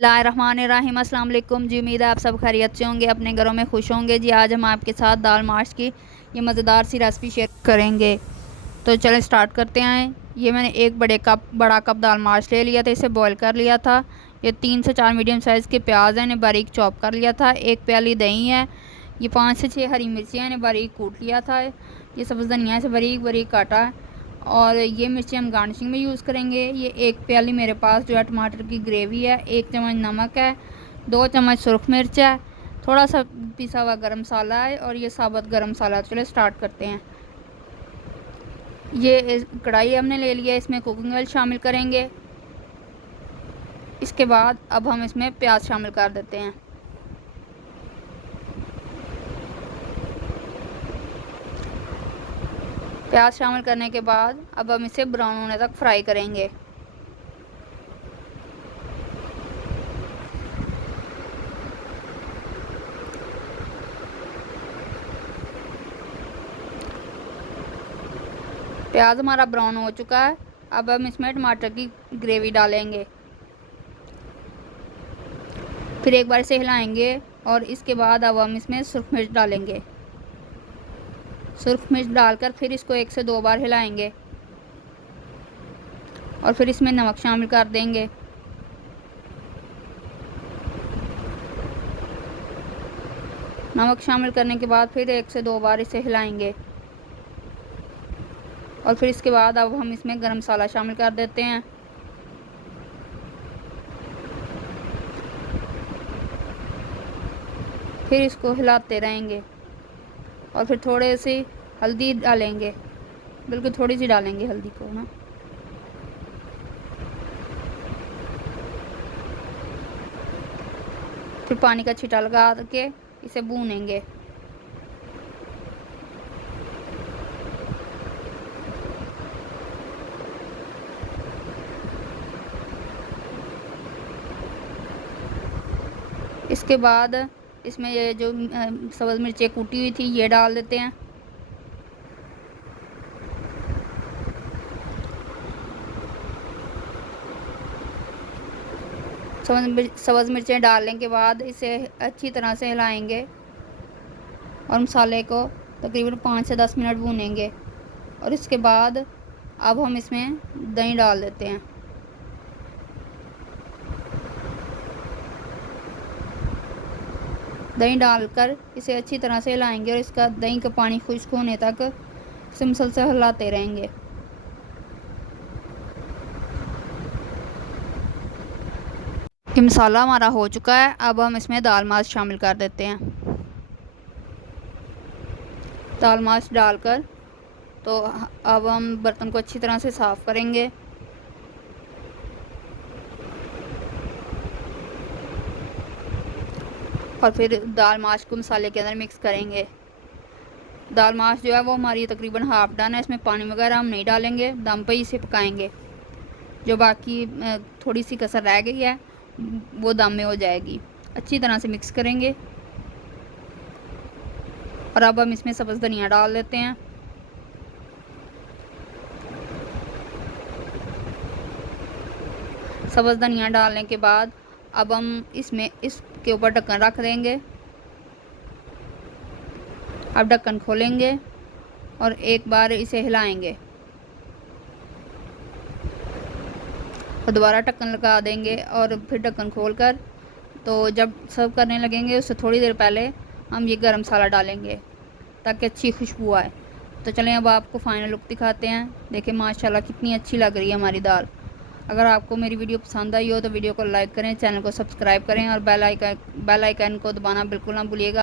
बिस्मिल्लाहिर्रहमानिर्रहीम। अस्सलाम वालेकुम जी। उम्मीद है आप सब खैरियत से होंगे, अपने घरों में खुश होंगे जी। आज हम आपके साथ दाल माश की ये मज़ेदार सी रेसिपी शेयर करेंगे। तो चलें स्टार्ट करते हैं। ये मैंने एक बड़ा कप दाल माश ले लिया था, इसे बॉईल कर लिया था। ये 3 से 4 मीडियम साइज़ के प्याज हैं, इन्हें बारीक चॉप कर लिया था। 1 प्याली दही है। ये 5 से 6 हरी मिर्चियाँ, इन्हें बारीक कूट लिया था। ये सब्ज़ धनिया इसे बारीक बारीक काटा है। और ये मिर्ची हम गार्निशिंग में यूज़ करेंगे। ये 1 प्याली मेरे पास जो है टमाटर की ग्रेवी है। 1 चम्मच नमक है। 2 चम्मच सुरख मिर्च है। थोड़ा सा पिसा हुआ गरम मसाला है और ये साबुत गरम मसाला। चलिए स्टार्ट करते हैं। ये कढ़ाई हमने ले लिया, इसमें कुकिंग ऑयल शामिल करेंगे। इसके बाद अब हम इसमें प्याज शामिल कर देते हैं। प्याज शामिल करने के बाद अब हम इसे ब्राउन होने तक फ्राई करेंगे। प्याज हमारा ब्राउन हो चुका है। अब हम इसमें टमाटर की ग्रेवी डालेंगे, फिर एक बार इसे हिलाएंगे और इसके बाद अब हम इसमें सुरख मिर्च डालेंगे। सुरख मिर्च डालकर फिर इसको 1 से 2 बार हिलाएंगे और फिर इसमें नमक शामिल कर देंगे। नमक शामिल करने के बाद फिर 1 से 2 बार इसे हिलाएंगे और फिर इसके बाद अब हम इसमें गरम मसाला शामिल कर देते हैं। फिर इसको हिलाते रहेंगे और फिर थोड़े सी हल्दी डालेंगे, बिल्कुल थोड़ी सी डालेंगे हल्दी को ना। फिर पानी का छींटा लगा के इसे भूनेंगे। इसके बाद इसमें ये जो सब्ज़ मिर्चें कूटी हुई थी ये डाल देते हैं। सब्ज़ मिर्चें डालने के बाद इसे अच्छी तरह से हिलाएंगे और मसाले को तकरीबन 5 से 10 मिनट भूनेंगे। और इसके बाद अब हम इसमें दही डाल देते हैं। दही डालकर इसे अच्छी तरह से हिलाएंगे और इसका दही का पानी खुश्क होने तक इसे मुसलसल हिलाते रहेंगे। ये मसाला हमारा हो चुका है। अब हम इसमें दाल माश शामिल कर देते हैं। दाल माश डालकर तो अब हम बर्तन को अच्छी तरह से साफ़ करेंगे। और फिर दाल माश को मसाले के अंदर मिक्स करेंगे। दाल माश जो है वो हमारी तकरीबन हाफ़ डन है। इसमें पानी वगैरह हम नहीं डालेंगे, दम पे ही इसे पकाएंगे। जो बाकी थोड़ी सी कसर रह गई है वो दम में हो जाएगी। अच्छी तरह से मिक्स करेंगे और अब हम इसमें सब्ज़ धनिया डाल देते हैं। सब्ज़ धनिया डालने के बाद अब हम इसमें इसके ऊपर ढक्कन रख देंगे। अब ढक्कन खोलेंगे और एक बार इसे हिलाएंगे और दोबारा ढक्कन लगा देंगे और फिर ढक्कन खोलकर तो जब सर्व करने लगेंगे उससे थोड़ी देर पहले हम ये गरम मसाला डालेंगे ताकि अच्छी खुशबू आए। तो चलें अब आपको फ़ाइनल लुक दिखाते हैं। देखें माशाल्लाह कितनी अच्छी लग रही है हमारी दाल। अगर आपको मेरी वीडियो पसंद आई हो तो वीडियो को लाइक करें, चैनल को सब्सक्राइब करें और बेल आइकन को दबाना बिल्कुल ना भूलिएगा।